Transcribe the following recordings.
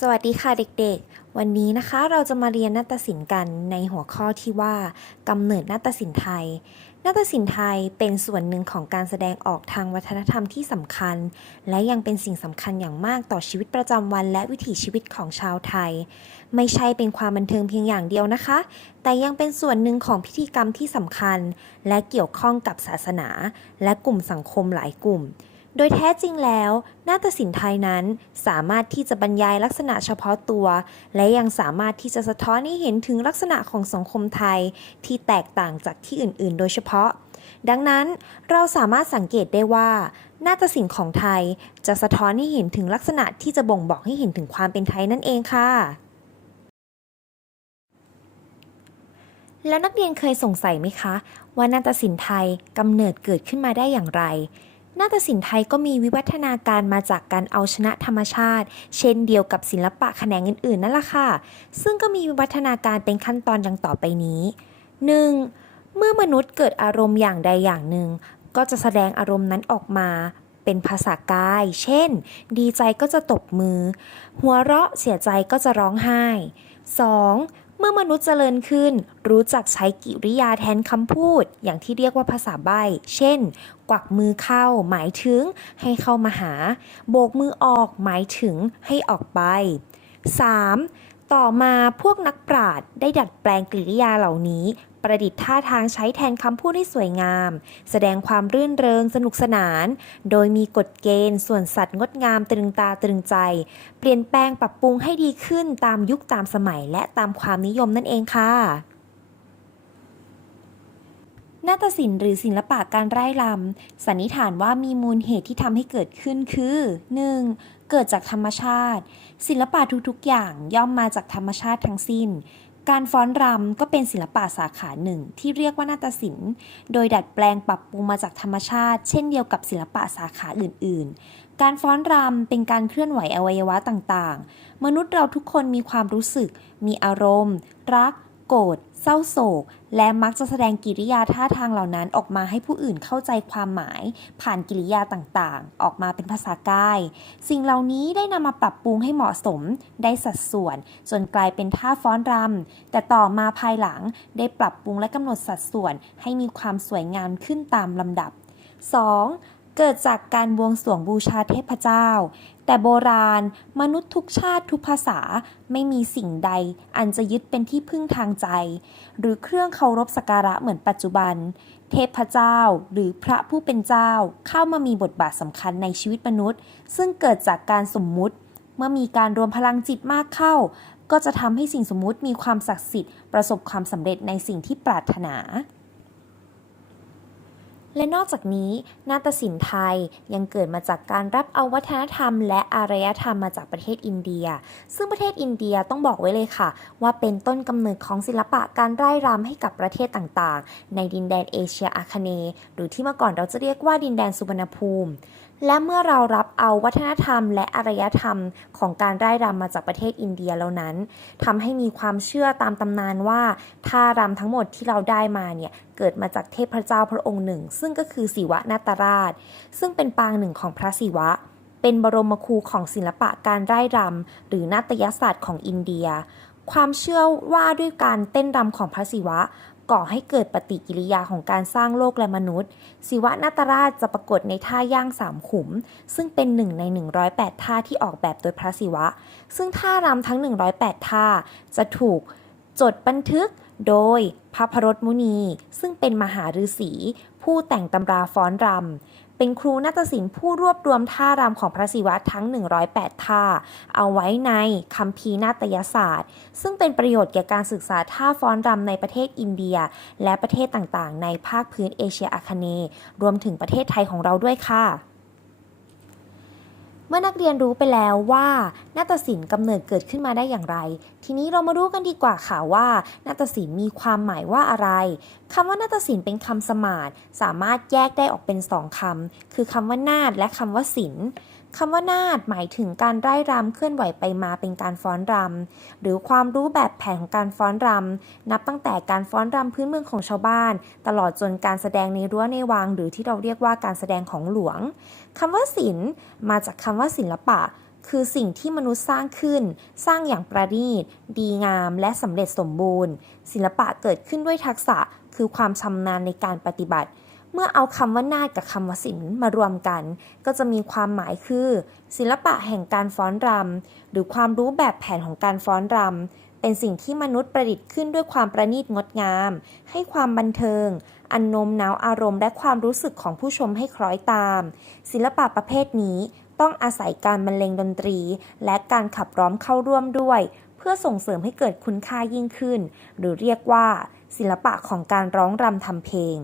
สวัสดีค่ะเด็กๆ วันนี้นะคะเราจะมาเรียนนาฏศิลป์กันในหัวข้อที่ว่ากำเนิดนาฏศิลป์ไทย นาฏศิลป์ไทยเป็นส่วนหนึ่งของการแสดงออกทางวัฒนธรรมที่สำคัญ และยังเป็นสิ่งสำคัญอย่างมากต่อชีวิตประจำวันและวิถีชีวิตของชาวไทย ไม่ใช่เป็นความบันเทิงเพียงอย่างเดียวนะคะ แต่ยังเป็นส่วนหนึ่งของพิธีกรรมที่สำคัญ และเกี่ยวข้องกับศาสนา และกลุ่มสังคมหลายกลุ่ม โดยแท้จริงแล้วนาฏศิลป์ไทยนั้นสามารถที่จะบรรยายลักษณะเฉพาะตัว และยังสามารถที่จะสะท้อนให้เห็นถึงลักษณะของสังคมไทยที่แตกต่างจากที่อื่น ๆ โดยเฉพาะ ดังนั้นเราสามารถสังเกตได้ว่านาฏศิลป์ของไทยจะสะท้อนให้เห็นถึงลักษณะที่จะบ่งบอกให้เห็นถึงความเป็นไทยนั่นเองค่ะแล้วนักเรียนเคยสงสัยไหมคะ ว่านาฏศิลป์ไทยกำเนิดเกิดขึ้นมาได้อย่างไร นาฏศิลป์ไทยก็มีวิวัฒนาการมาจากการเอาชนะธรรมชาติ เช่นเดียวกับศิลปะแขนงอื่นๆนั่นแหละค่ะ ซึ่งก็มีวิวัฒนาการเป็นขั้นตอนดังต่อไปนี้ 1. เมื่อมนุษย์เกิดอารมณ์อย่างใดอย่างหนึ่ง ก็จะแสดงอารมณ์นั้นออกมาเป็นภาษากาย เช่น ดีใจก็จะตบมือ หัวเราะเสียใจก็จะร้องไห้ 2. เมื่อมนุษย์เจริญขึ้น รู้จักใช้กิริยาแทนคำพูด อย่างที่เรียกว่าภาษาใบ เช่น กวักมือเข้า หมายถึง ให้เข้ามาหา โบกมือออก หมายถึง ให้ออกไป 3. ต่อมาพวกนักปราชญ์ได้ดัดแปลงกริยาเหล่านี้ ประดิษฐ์ท่าทางใช้แทนคำพูดให้สวยงาม แสดงความรื่นเริงสนุกสนาน โดยมีกฎเกณฑ์ ส่วนสัตว์งดงามตรึงตาตรึงใจ เปลี่ยนแปลงปรับปรุงให้ดีขึ้นตามยุคตามสมัยและตามความนิยมนั่นเองค่ะ นาฏศิลป์หรือศิลปะการไร้ลำสันนิษฐานว่ามีมูลเหตุที่ทำให้เกิดขึ้นคือ 1. เกิดจากธรรมชาติ ศิลปะทุกๆ อย่างย่อมมาจากธรรมชาติทั้งสิ้น การฟ้อนรำก็เป็นศิลปะสาขาหนึ่ง ที่เรียกว่านาฏศิลป์ โดยดัดแปลงปรับปรุงมาจากธรรมชาติ เช่นเดียวกับศิลปะสาขาอื่น ๆ การฟ้อนรำเป็นการเคลื่อนไหวอวัยวะต่างๆ มนุษย์เราทุกคนมีความรู้สึก มีอารมณ์ รัก โกรธ เศร้าโศก และมักจะแสดงกิริยาท่าทางเหล่านั้นออกมาให้ผู้อื่นเข้าใจความหมาย ผ่านกิริยาต่างๆ ออกมาเป็นภาษากาย สิ่งเหล่านี้ได้นำมาปรับปรุงให้เหมาะสม ได้สัดส่วน จนกลายเป็นท่าฟ้อนรำ แต่ต่อมาภายหลังได้ปรับปรุงและกำหนดสัดส่วนให้มีความสวยงามขึ้นตามลำดับ 2. เกิดจากการบวงสรวงบูชาเทพเจ้า แต่โบราณมนุษย์ทุกชาติทุกภาษาไม่มีสิ่งใด อันจะยึดเป็นที่พึ่งทางใจ หรือเครื่องเคารพสักการะเหมือนปัจจุบัน เทพเจ้าหรือพระผู้เป็นเจ้าเข้ามามีบทบาทสำคัญในชีวิตมนุษย์ ซึ่งเกิดจากการสมมุติ เมื่อมีการรวมพลังจิตมากเข้า ก็จะทำให้สิ่งสมมุติมีความศักดิ์สิทธิ์ประสบความสำเร็จในสิ่งที่ปรารถนา และนอกจากนี้ นาฏศิลป์ไทยยังเกิดมาจากการรับเอาวัฒนธรรม และอารยธรรมมาจากประเทศอินเดีย ซึ่งประเทศอินเดียต้องบอกไว้เลยค่ะ ว่าเป็นต้นกำเนิดของศิลปะการไร้รำให้กับประเทศต่างๆ ในดินแดนเอเชียอาคเนย์หรือที่เมื่อก่อนเราจะเรียกว่าดินแดนสุวรรณภูมิ และเมื่อเรารับเอาวัฒนธรรม และอารยธรรม ของการไร้รำมาจากประเทศอินเดียแล้วนั้นทำให้มีความเชื่อตามตำนานว่าท่ารำทั้งหมดที่เราได้มาเนี่ยเกิดมาจากเทพเจ้าพระองค์หนึ่ง ซึ่งก็คือศิวะนาตราช ซึ่งเป็นปางหนึ่งของพระศิวะ เป็นบรมครูของศิลปะการไร้รำหรือนาฏยศาสตร์ของอินเดีย ความเชื่อว่าด้วยการเต้นรำของพระศิวะก่อให้เกิดปฏิกิริยาของการสร้างโลกและมนุษย์ ศิวะนาตราชจะปรากฏในท่าย่างสามขุม ซึ่งเป็นหนึ่งใน 108 ท่าที่ออกแบบโดยพระศิวะ ซึ่งท่ารำทั้ง 108 ท่าจะถูกจดบันทึก โดยพระพรตมุนี ซึ่งเป็นมหาฤาษี ผู้แต่งตำราฟ้อนรำ เป็นครูนาฏศิลป์ผู้รวบรวมท่ารำของพระศิวะทั้ง 108 ท่า เอาไว้ในคัมภีร์นาฏยศาสตร์ ซึ่งเป็นประโยชน์แก่การศึกษาท่าฟ้อนรำในประเทศอินเดีย และประเทศต่างๆ ในภาคพื้นเอเชียอาคเนย์รวมถึงประเทศไทยของเราด้วยค่ะ เมื่อนักเรียนรู้ไปแล้วว่านาฏศิลป์กำเนิดเกิดขึ้นมาได้อย่างไร ทีนี้เรามารู้กันดีกว่าค่ะว่านาฏศิลป์มีความหมายว่าอะไรคำว่านาฏศิลป์เป็นคำสมานสามารถแยกได้ออกเป็นสองคำคือคำว่านาฏและคำว่าศิลป์ คำว่านาฏหมายถึงการไร้รำเคลื่อนไหวไปมาเป็นการฟ้อนรำหรือความรู้แบบแผนของการฟ้อนรำนับตั้งแต่การฟ้อนรำพื้นเมืองของชาวบ้าน ตลอดจนการแสดงในรั้วในวัง หรือที่เราเรียกว่าการแสดงของหลวงคำว่าศิลป์มาจากคำว่าศิลปะคือสิ่งที่มนุษย์สร้างขึ้น สร้างอย่างประณีต ดีงาม และสำเร็จสมบูรณ์ ศิลปะเกิดขึ้นด้วยทักษะ คือความชำนาญในการปฏิบัติ เมื่อเอาคำว่านาฏกับคำว่าศิลป์มารวมกัน ก็จะมีความหมายคือ ศิลปะแห่งการฟ้อนรำหรือความรู้แบบแผนของการฟ้อนรำเป็นสิ่งที่มนุษย์ประดิษฐ์ขึ้นด้วยความประณีตงดงาม ให้ความบันเทิง อันโน้มน้าวอารมณ์และความรู้สึกของผู้ชมให้คล้อยตาม ศิลปะประเภทนี้ต้องอาศัยการบรรเลงดนตรี และการขับร้องเข้าร่วมด้วย เพื่อส่งเสริมให้เกิดคุณค่ายิ่งขึ้น หรือเรียกว่า ศิลปะของการร้องรำทำเพลง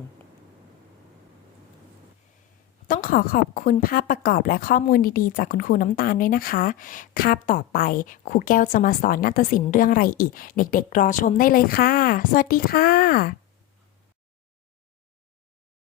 ต้องขอขอบคุณภาพประกอบและข้อมูลดีๆ จากคุณครูน้ำตาลด้วยนะคะ คาบต่อไปครูแก้วจะมาสอนนาฏศิลป์เรื่องอะไรอีก เด็กๆ รอชมได้เลยค่ะ สวัสดีค่ะ